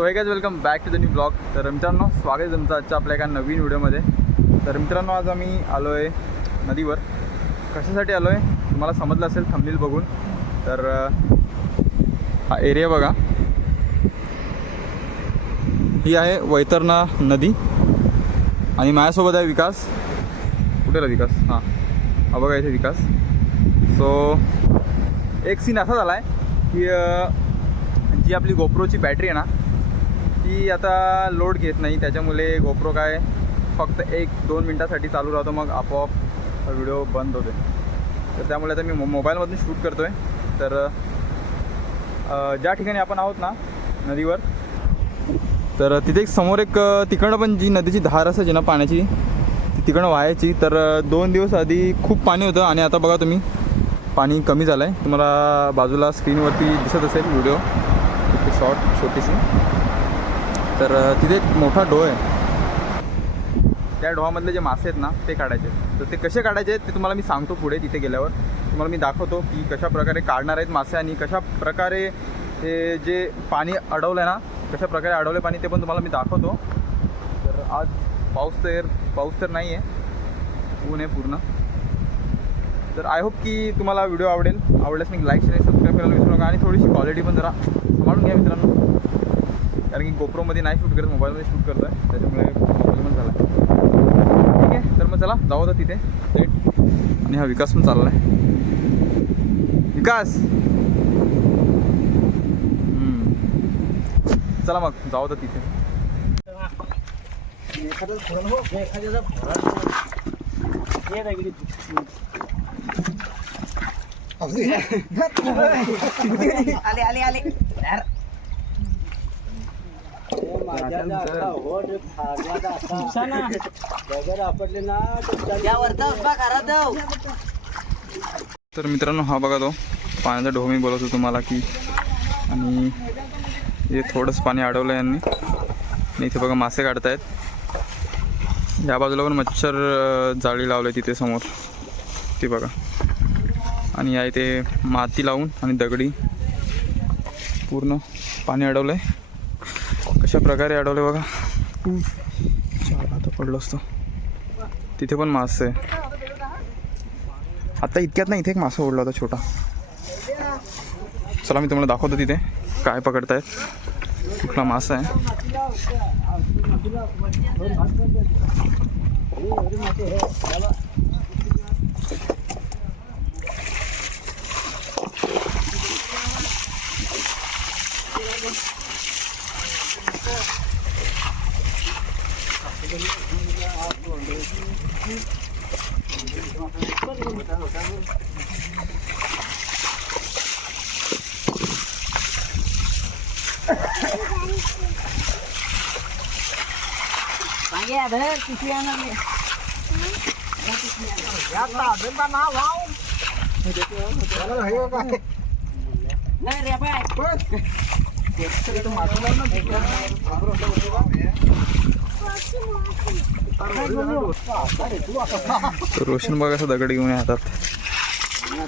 So guys welcome back to the new blog तर मित्रांनो स्वागत आहे तुमचं आजच्या आपल्या एका नवीन व्हिडिओमध्ये. तर मित्रांनो आज आम्ही आलो आहे नदीवर. कशासाठी आलो आहे तुम्हाला समजलं असेल थंबनील बघून. तर हा एरिया बघा. ही आहे वैतरणा नदी. आणि माझ्यासोबत आहे विकास. कुठेला विकास? हां. हा बघा इथे विकास. सो एक सीन असा झाला आहे की जी आपली गोप्रोची बॅटरी आहे ना ती आता लोड घेत नाही. त्याच्यामुळे गोप्रो काय फक्त एक दोन मिनटासाठी चालू राहतो. मग आपोआप व्हिडिओ बंद होते तर त्यामुळे आता मी मो मोबाईलमधून शूट करतो आहे तर ज्या ठिकाणी आपण आहोत ना नदीवर तर तिथे एक समोर एक तिकडं पण जी नदीची धार असायची ना पाण्याची ती तिकडं वाहायची. तर दोन दिवस आधी खूप पाणी होतं. आणि आता बघा तुम्ही पाणी कमी झालं आहे तुम्हाला बाजूला स्क्रीनवरती दिसत असेल व्हिडिओ शॉर्ट छोटीशी. तर तिथे एक मोठा डो आहे. त्या डोहामधले जे मासे आहेत ना ते काढायचे तर ते कसे काढायचे आहेत ते तुम्हाला मी सांगतो पुढे तिथे गेल्यावर. तुम्हाला मी दाखवतो की कशा प्रकारे काढणार आहेत मासे आणि कशा प्रकारे हे जे पाणी अडवलं आहे ना कशा प्रकारे अडवलं पाणी ते पण तुम्हाला मी दाखवतो. तर आज पाऊस तर पाऊस तर नाही आहे ऊन आहे पूर्ण. तर आय होप की तुम्हाला व्हिडिओ आवडेल. आवडल्यास मी लाईक शेअर सबस्क्राईब करायला विसरू नका. आणि थोडीशी क्वालिटी पण जरा सांभाळून घ्या मित्रांनो. कारण की गोप्रोमध्ये नाही शूट करत मोबाईलमध्ये शूट करतो आहे त्याच्यामुळे प्रॉब्लेम पण झाला. ठीक आहे तर मग चला जाऊ आता तिथे. थेट आणि हा विकास पण चालला आहे विकास चला मग जाऊ आता तिथे. आले आले आले या वरचा उभा करा तो तर मित्रांनो हा बघा तो. पाण्याचा ढोह मी बोलवतो तुम्हाला की. आणि हे थोडंसं पाणी अडवलं यांनी. आणि इथे बघा मासे काढतायत. या बाजूला पण मच्छर जाळी लावली तिथे समोर. ती बघा. आणि या इथे माती लावून आणि दगडी. पूर्ण पाणी अडवलं आहे अशा प्रकारे अडवले बघा. आता पडलो असतो. तिथे पण मासे आहे. आता इतक्यात नाही इथे एक मासा ओढला होता छोटा. चला मी तुम्हाला दाखवतो तिथे काय पकडतायत. कुठला मासा आहे. मागे या धर पिशवी आणा मी. नाही रे बाय तर रोशन बघा असं दगड घेऊन येतात हातात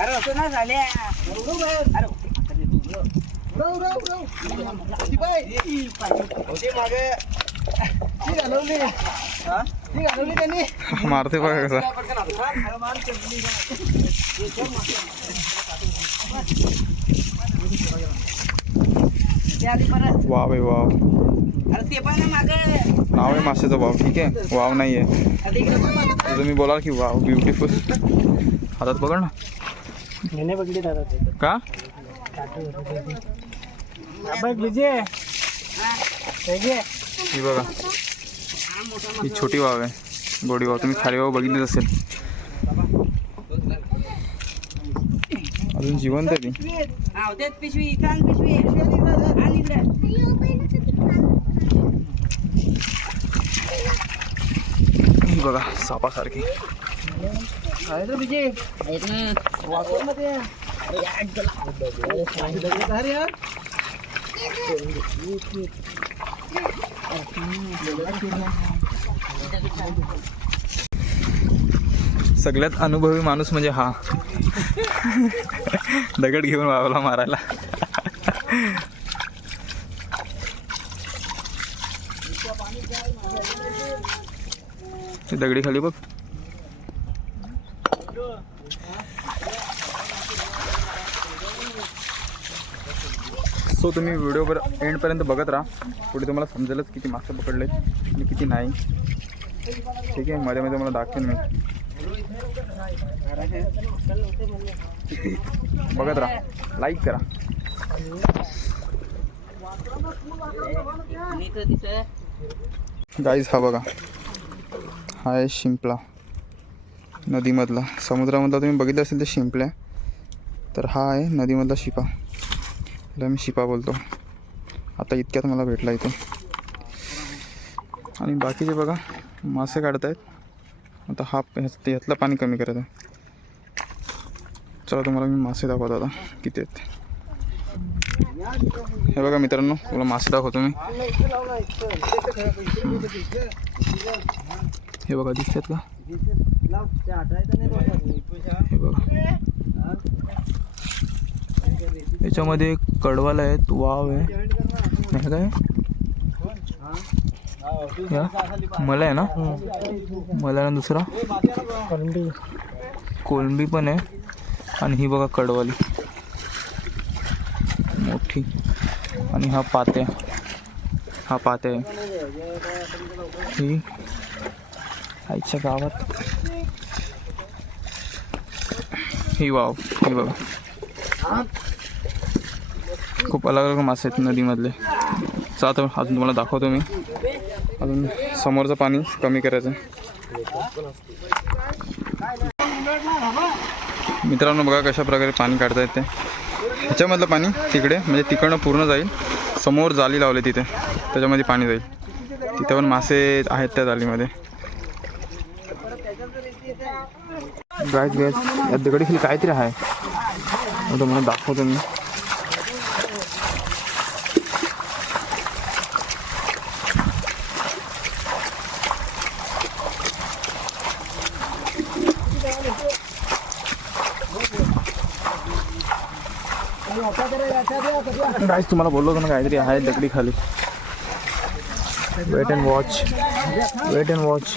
अरे असं ना झाले. अरे मारते बघा कसा. आहे वाव अरे ते पण मागे. नाव आहे माशाचं वाव ठीक आहे. वाव नाही आहे तुम्ही बोलाल की वाव ब्युटिफुल हातात पकड ना. का? बघ विजय हा. ही बघा. हा, छोटी वाव आहे. गोडी वाव. तुम्ही खाली वाव बघितलीच असेल. अजून जिवंत आहे ती. पिशवी इथं आण पिशवी आण इकडे ही बघा सापासारखी. सगळ्यात अनुभवी माणूस म्हणजे हा. दगड घेऊन वावला मारायला. ते दगडी खाली बघ. सो तुम्ही व्हिडिओवर एंडपर्यंत बघत राहा. पुढे तुम्हाला समजेलच किती मासे पकडले आणि किती नाही. ठीक आहे मध्ये मध्ये मला दाखवेन मी. बघत राहा. लाईक करा. गाईज हा बघा. हा आहे शिंपला नदीमधला. समुद्रामधला तुम्ही बघितलं असेल ते शिंपल्या तर हा आहे नदीमधला शिपा. त्याला मी शिपा बोलतो. आता इतक्यात मला भेटला इथे आणि बाकीचे बघा मासे काढत आहेत आता हा ह्यातलं पाणी कमी करत आहे. चला तुम्हाला मी मासे दाखवतो आता. किती आहेत. हे बघा मित्रांनो तुला मासे दाखवतो मी. हे बघा दिसतात का? हे बघा. याच्यामध्ये कडवाल आहेत वाव आहे. नाही काय? मला आहे ना? मला ना दुसरा? कोलंबी पण आहे. आणि ही बघा कडवाली. मोठी. आणि हा पात्या. हा पात्या आहे. ही. आईच्या गावात. ही वाव ही बघा. खूप अलग अलग मासे आहेत नदीमधले. चला आता अजून तुम्हाला दाखवतो मी. अजून समोरचं पाणी कमी करायचं मित्रांनो बघा कशा प्रकारे पाणी काढता येते ह्याच्यामधलं पाणी तिकडे म्हणजे तिकडनं पूर्ण जाईल. समोर जाली लावले तिथे. त्याच्यामध्ये पाणी जाईल. तिथे पण मासे आहेत त्या जालीमध्ये. गायच गायच या दगडीखाली काहीतरी आहे. आता मला दाखवतो मी. गाईस तुम्हाला बोललो होतो ना काहीतरी आहे दगडी खाली. Wait and watch wait and watch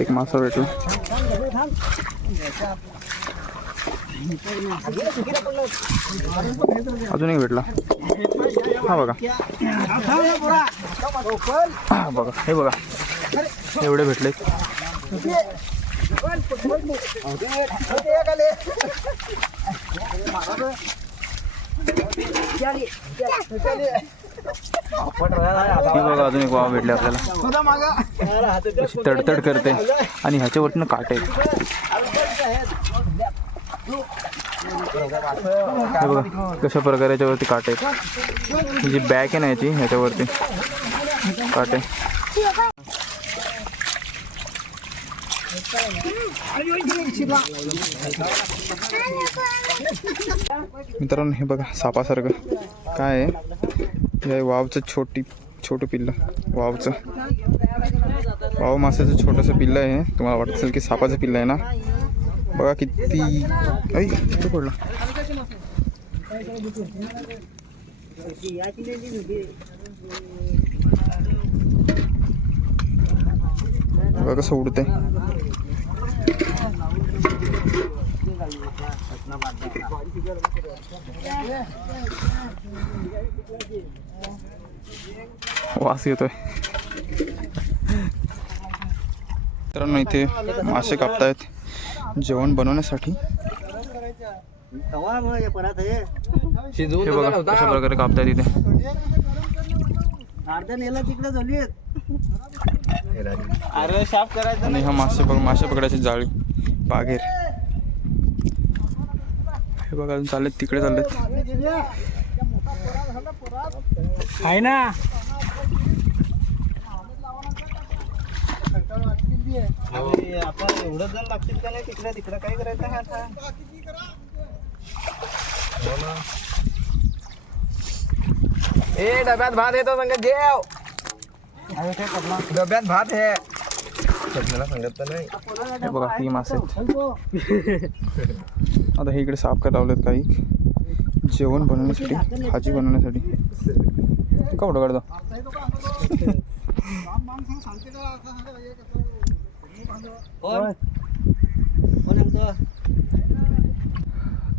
एक मासा भेटला अजून एक भेटला हा बघा। हा बघा। हे बघा। एवढे भेटले ती बघा अजून एक वाव भेटले आपल्याला. अशी तडतड करते. आणि ह्याच्यावरतीनं काटे बघा कशा प्रकारे याच्यावरती काटे ही जी बॅक आहे ना याची ह्याच्यावरती काटे. मित्रांनो हे बघा सापासारखं काय आहे? हे वावचं छोटी छोटं पिल्लं वावचं. वाव मासाचं छोटंसं पिल्लं आहे. तुम्हाला वाटत असेल की सापाचं पिल्लं आहे ना? बघा किती ऐ कुठं पडलं. बघा कसं उडतंय. वास येतोय. मित्रांनो इथे मासे कापतायत. जेवण बनवण्यासाठी. हे बघा कशा प्रकारे कापतायत इथे. अरे साफ करायचं आणि हा मासे बघ मासे पकडायची जाळी बागेर. हे बघा अजून चाललेत तिकडे चाललेत. आहे ना? आपण एवढं जण लागतील का नाही तिकडे तिकडे काय करायचं आहे आता ए डब्यात भात येतो संगत जेव डब्यात भात हे बघा ही मासे. आता हे इकडे साफ करायला लावलेत काही. जेवण बनवण्यासाठी भाजी बनवण्यासाठी. का कुठं काढतो?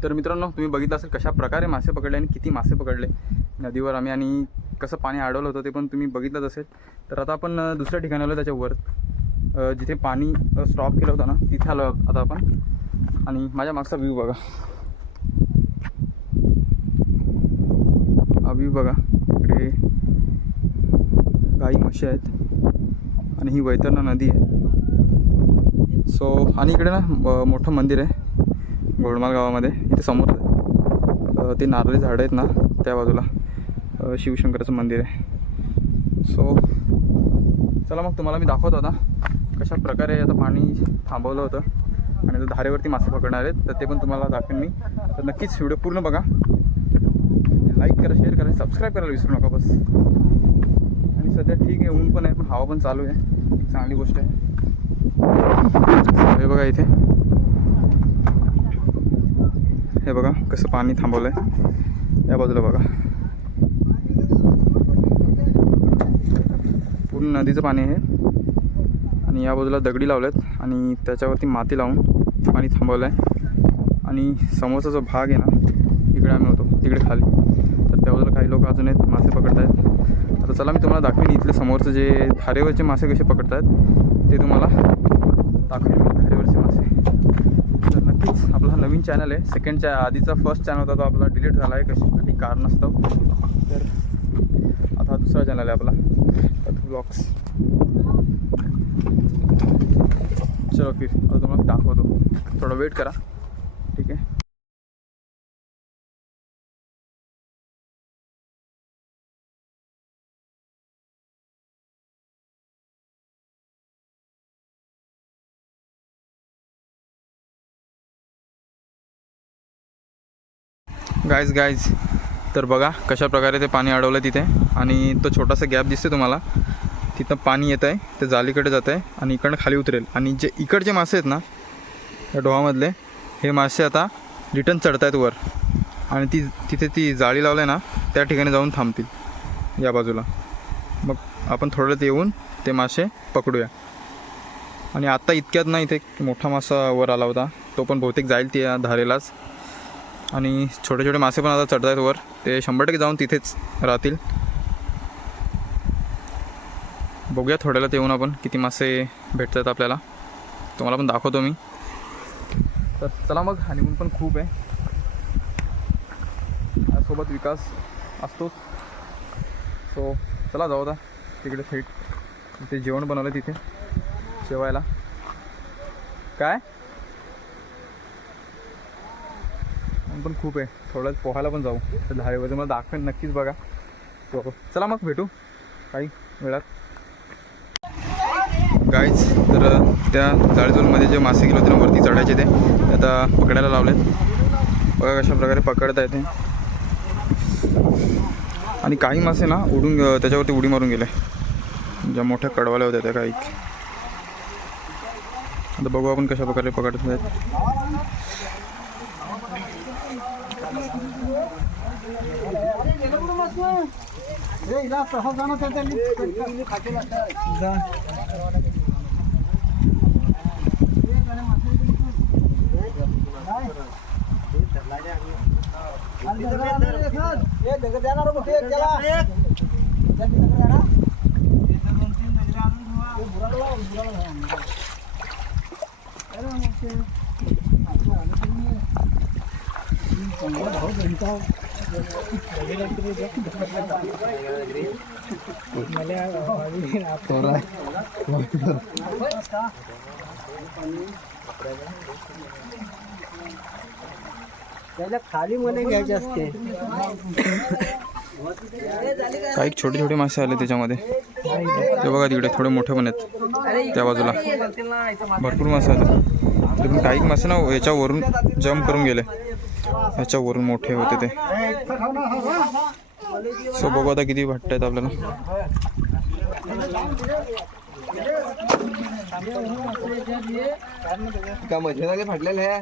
तर मित्रांनो तुम्ही बघितलं असेल कशा प्रकारे मासे पकडले आणि किती मासे पकडले. नदीवर आम्ही आणि कसं पाणी अडवलं होतं ते पण तुम्ही बघितलंच असेल. तर आता आपण दुसऱ्या ठिकाणी आलो त्याच्यावर. जिथे पाणी स्टॉप केलं होतं ना तिथे आलो आता आपण. आणि माझ्या मागचा व्ह्यू बघा. हा व्ह्यू बघा. इकडे गाई म्हशी आहेत. आणि ही वैतरणा नदी आहे. सो आणि इकडे ना मोठं मंदिर आहे. गोडमाल गावामध्ये. इथे समोर ते नारळी झाडं आहेत ना त्या बाजूला. शिवशंकराचं मंदिर आहे. सो चला मग तुम्हाला मी दाखवतो आता कशा प्रकारे आता पाणी थांबवलं होतं. आणि धारेवरती मासे पकडणार आहेत तर ते पण तुम्हाला दाखवेन मी. तर नक्कीच व्हिडिओ पूर्ण बघा. लाईक करा शेअर करा सबस्क्राईब करायला विसरू नका बस. आणि सध्या ठीक आहे ऊन पण आहे पण हवा पण चालू आहे. चांगली गोष्ट आहे. हे बघा इथे. हे बघा कसं पाणी थांबवलं आहे या बाजूला बघा. पूर्ण नदीचं पाणी आहे. आणि या बाजूला दगडी लावल्यात आणि त्याच्यावरती माती लावून. पाणी थांबवलं आहे आणि समोरचा जो भाग आहे ना इकडे आम्ही होतो तिकडे खाली. तर त्या काही लोक अजून आहेत मासे पकडत आहेत आता चला मी तुम्हाला दाखवेन इथले समोरचं जे धारेवरचे मासे कसे पकडत आहेत ते तुम्हाला दाखवेन मी धारेवरचे मासे. तर नक्कीच आपला हा नवीन चॅनल आहे. सेकंडच्या आधीचा फर्स्ट चॅनल होता तो आपला डिलीट झाला आहे कशी काही कारणास्तव तर आता हा दुसरा चॅनल आहे आपला. ब्लॉग्स चलो फिर आता तुम्हाला दाखवतो थोडा वेट करा ठीक आहे गायज गायज तर बघा कशा प्रकारे ते पाणी अडवलं तिथे. आणि तो छोटासा गॅप दिसतो तुम्हाला. तिथं पाणी येत आहे ते जालीकडे जात आहे आणि इकडनं खाली उतरेल. आणि जे इकडचे मासे आहेत ना या डोहामधले हे मासे आता रिटर्न चढत आहेत वर. आणि ती तिथे ती जाळी लावली आहे ना त्या ठिकाणी जाऊन थांबतील या बाजूला. मग आपण थोडं येऊन ते मासे पकडूया. आणि आत्ता इतक्यात ना इथे एक मोठा मासा वर आला होता. तो पण बहुतेक जाईल त्या धारेलाच. आणि छोटे छोटे मासे पण आता चढत आहेत वर. ते शंभर टक्के जाऊन तिथेच राहतील. बघूया थोड्याला येऊन आपण किती मासे भेटतात आपल्याला. तुम्हाला पण दाखवतो मी. तर चला मग हनीमून पण खूप आहे. सोबत विकास असतोच. सो चला जाऊ आता. तिकडे थेट. तिथे जेवण बनवलं तिथे. जेवायला. काय? पण खूप आहे. थोडं पोहायला पण जाऊ. तर धारेवर मला दाखवेन. नक्कीच बघा. चला मग भेटू. काही वेळात. गाईज तर त्या जाळीजोलमध्ये जे मासे गेले होते ना वरती चढायचे ते आता पकडायला लावलेत. बघा कशा प्रकारे पकडता येते आणि काही मासे ना उडून त्याच्यावरती उडी मारून गेले. ज्या मोठ्या कडवाल्या होत्या त्या काही. आता बघू आपण कशा प्रकारे पकडत आहेत. Terima kasih. त्याला खाली मध्ये घ्यायचे असते. काही छोटे छोटे मासे आले त्याच्यामध्ये. ते बघा तिकडे थोडे मोठे पण आहेत. त्या बाजूला. भरपूर मासे आले ते पण काही मासे ना याच्यावरून जम्प करून गेले. ह्याच्यावरून मोठे होते ते. सो बघू आता किती वाटत आहेत आपल्याला. का मध्ये फाटलेलं आहे?